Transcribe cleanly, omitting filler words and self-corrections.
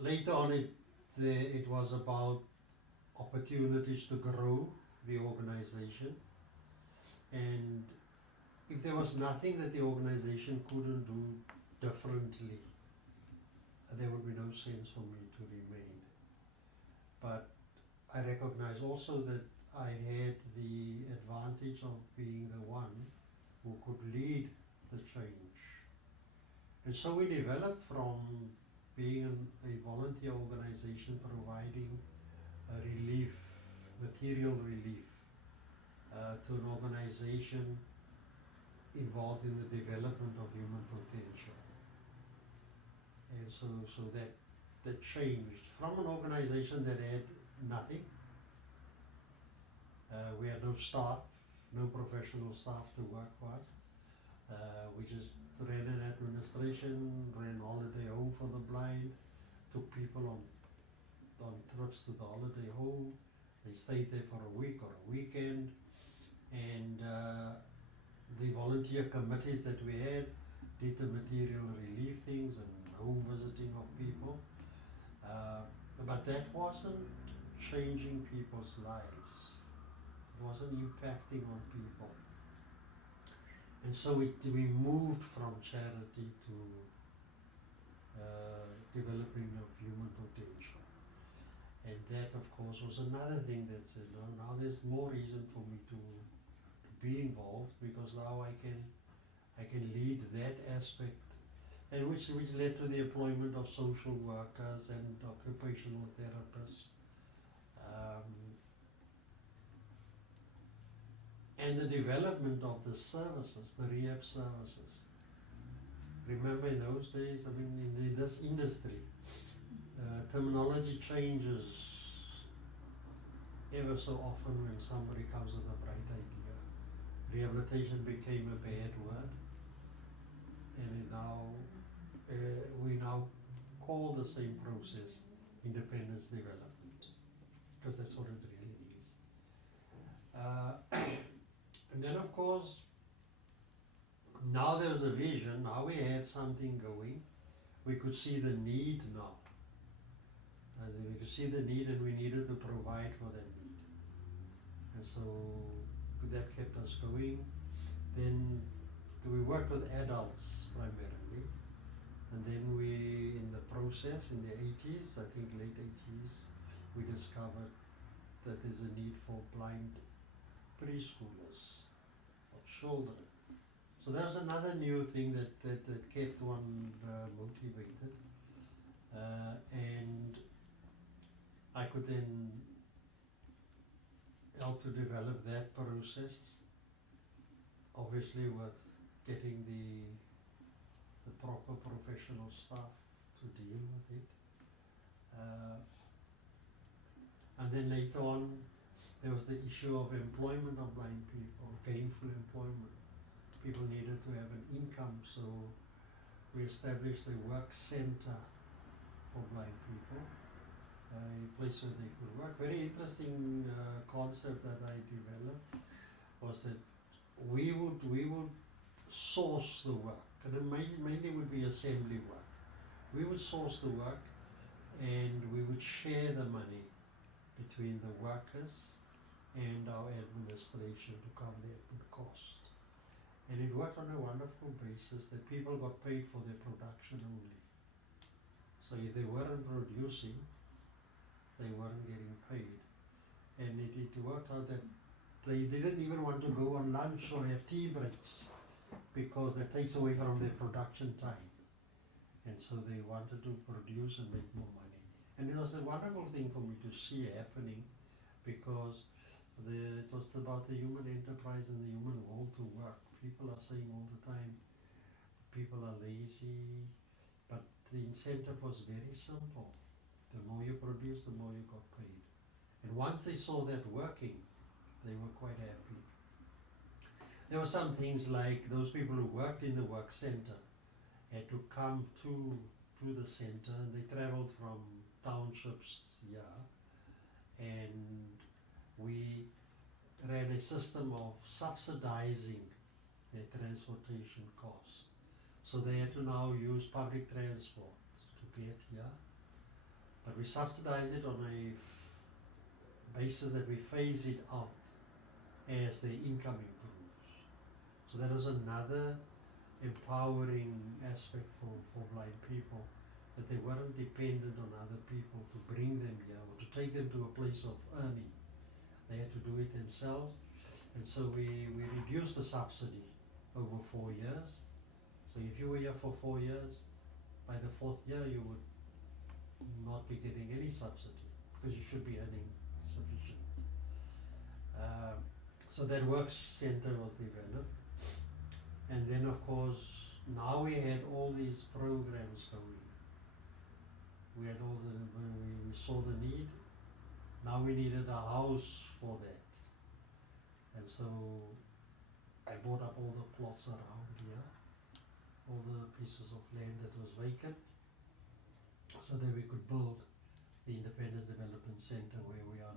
later on it was about opportunities to grow the organization, and if there was nothing that the organization couldn't do differently, there would be no sense for me to remain. But I recognize also that I had the advantage of being the one who could lead the change. And so we developed from being a volunteer organization providing relief, material relief, to an organization involved in the development of human potential. And so that changed from an organization that had nothing. We had no staff, no professional staff to work for us. We just ran an administration, ran holiday home for the blind, took people on trips to the holiday home. They stayed there for a week or a weekend, and the volunteer committees that we had did the material relief things and home visiting of people. But that wasn't changing people's lives. It wasn't impacting on people. And so we moved from charity to developing of human potential. And that, of course, was another thing that said, no, now there's more reason for me to be involved, because now I can lead that aspect, and which led to the employment of social workers and occupational therapists, and the development of the services, the rehab services. Remember in those days, I mean, in this industry, terminology changes ever so often when somebody comes with a bright idea. Rehabilitation became a bad word, and we now call the same process independence development, because that's what it really is. And then, of course, now there's a vision. Now we had something going. We could see the need now. We could see the need, and we needed to provide for that need. And so that kept us going. Then we worked with adults primarily. And then we, in the process, in the 80s, I think late 80s, we discovered that there's a need for blind preschoolers, for children. So that was another new thing that kept one motivated. And I could then help to develop that process, obviously with getting the proper professional staff to deal with it. And then later on, there was the issue of employment of blind people, gainful employment. People needed to have an income, so we established a work center for blind people, a place where they could work. Very interesting concept that I developed was that we would source the work, and it mainly would be assembly work. We would source the work, and we would share the money between the workers and our administration to cover the admin cost. And it worked on a wonderful basis that people got paid for their production only. So if they weren't producing, they weren't getting paid. And it worked out that they didn't even want to go on lunch or have tea breaks, because that takes away from their production time. And so they wanted to produce and make more money. And it was a wonderful thing for me to see happening, because it was about the human enterprise and the human will to work. People are saying all the time, people are lazy, but the incentive was very simple. The more you produce, the more you got paid. And once they saw that working, they were quite happy. There were some things like those people who worked in the work center had to come to the center, and they traveled from townships here, and we ran a system of subsidizing their transportation costs. So they had to now use public transport to get here. But we subsidize it on a basis that we phase it out as their income improves. So that was another empowering aspect for blind people, that they weren't dependent on other people to bring them here or to take them to a place of earning. They had to do it themselves, and so we reduced the subsidy over 4 years. So if you were here for 4 years, by the 4th year you would not be getting any subsidy because you should be earning sufficient. So that works center was developed, and then of course now we had all these programs going. We had all the, we saw the need. Now we needed a house for that, and so I bought up all the plots around here, all the pieces of land that was vacant, so that we could build the Independence Development Center where we are